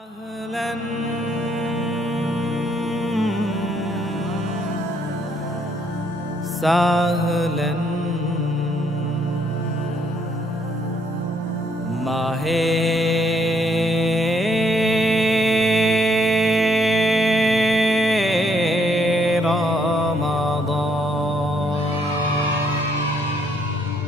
أهلا سهلا माहे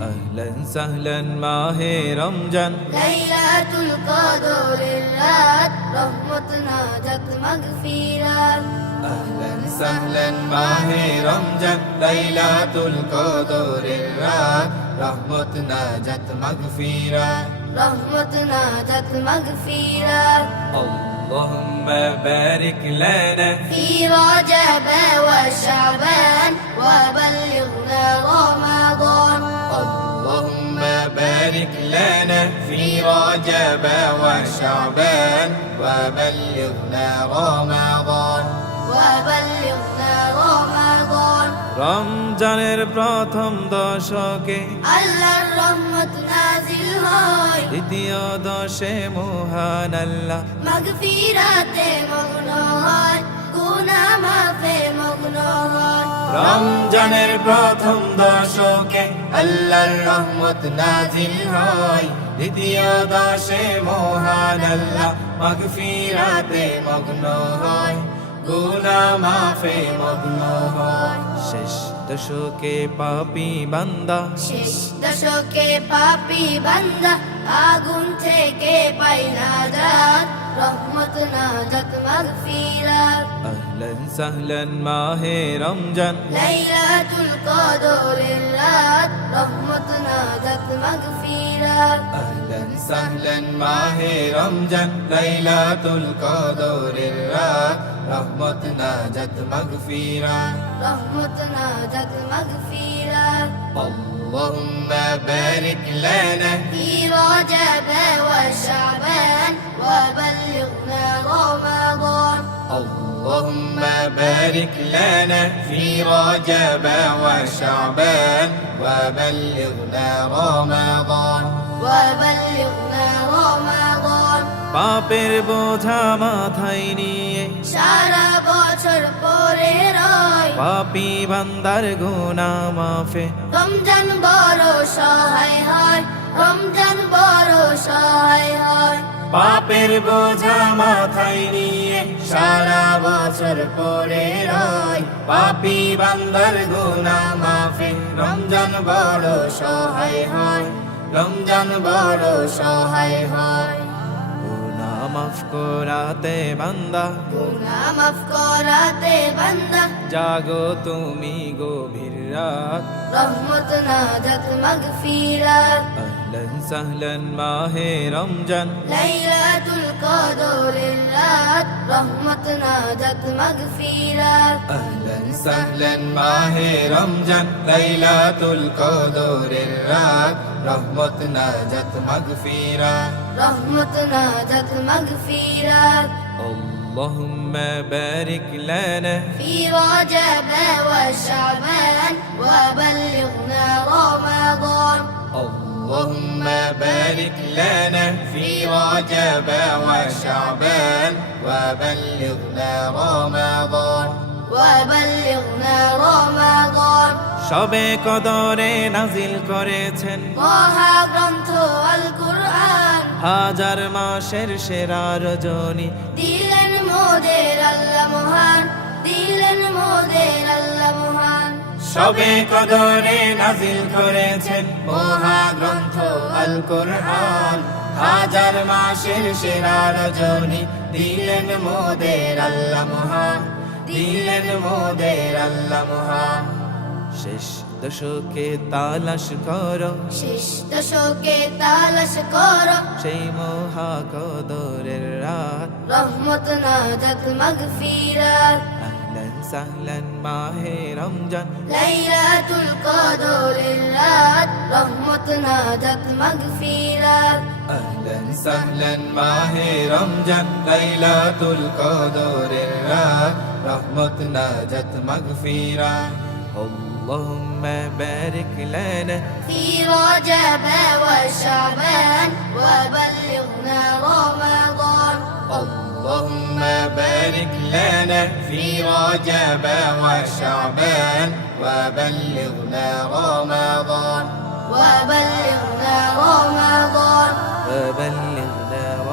أهلا سهلا माहे रमजान ليلة القدر الرات رحمتنا جت مغفرات أهلا سهلا माहे रमजान ليلة القدر الرات رحمتنا جت مغفرات رحمتنا جت مغفرات اللهم بارك لنا في رجب وشعبان وبلغنا رمضان اللهم بارك لنا في رجب وشعبان وبلغنا رمضان وبلغنا رمضان রমজানের প্রথম দশকে আল্লাহর রহমত নাজিল হয় দ্বিতীয় দশে মহান আল্লাহ মাগফিরাতে মগ্ন হয় গুনাহ মাফে মগ্ন হয় রমজানের প্রথম দশকে আল্লাহর রহমত নাজিল হয় দ্বিতীয় দশে মহান আল্লাহ মাগফিরাতে মগ্ন হয় গুনাহ মাফে মগ্ন হয় শেষ দশকে পাপী বান্দা শেষ দশকে পাপী বান্দা আগুন থেকে পাই নাজাত রহমত নাজাত মাগফিরাত أهلا سهلا মাহে রমজান লাইলাতুল কদরের রাত রহমত নাজাত মাগফিরাত أهلا سهلا মাহে রমজান লাইলাতুল কদরের রাত রহমত নাজাত মাগফিরাত রহমত নাজাত মাগফিরাত اللهم بارك لنا في رجب وشعبان وبلغنا رمضان اللهم بارك لنا في رجب وشعبان وبلغنا رمضان وبلغنا رمضان পাপের বোঝা মাথায় নিয়ে সারা বছর পরে রয় পাপী বান্দার গুনাহ মাফে রমজান বড় সহায় হয় রমজান বড় সহায় হয় পাপের বোঝা মাথায় নিয়ে সারা বছর পরে রয় পাপী বান্দার গুনাহ মাফে রমজান বড় সহায় হয় রমজান বড় সহায় হয় গুনাহ মাফ করাতে বান্দা গুনাহ মাফ করাতে বান্দা জাগো তুমি গভীর রাত রহমত নাজাত মাগফিরাত أهلا سهلا মাহে রমজান লাইলাতুল কদরের রাত রহমত নাজাত মাগফিরাত أهلا سهلا মাহে রমজান লাইলাতুল কদরের রাত রহমত নাজাত মাগফিরাত রহমত নাজাত মাগফিরাত اللهم بارك لنا في رجب وشعبان وبلغنا رمضان اللهم بارك لنا في رجب وشعبان وبلغنا رمضان وبلغنا رمضان সবে কদরে নাজিল করেছেন মহাগ্রন্থ আল কুরআন হাজার মাসের সেরা রজনী দিলেন মোদের আল্লাহ মহান দিলেন মোদের আল্লাহ মহান সবে কদরে নাজিল করেছেন মহাগ্রন্থ আল কোরআন হাজার মাসের সেরা রজনী দিলেন মোদের আল্লাহ মহান দিলেন মোদের আল্লাহ মহান শেষ দশকে তালাশ করো শেষ দশকে তালাশ করো সেই মহাকদরের রাত রহমত নাজাত মাগফিরাত أهلا سهلا মাহে রমজান লাইলাতুল কদরের রাত রহমত নাজাত মাগফিরাত أهلا سهلا মাহে রমজান লাইলাতুল কদরের রাত রহমত নাজাত মাগফিরাত اللهم بارك لنا في رجب وشعبان وبلغنا رمضان في رجب وشعبان وبلغنا رمضان وبلغنا رمضان وبلغنا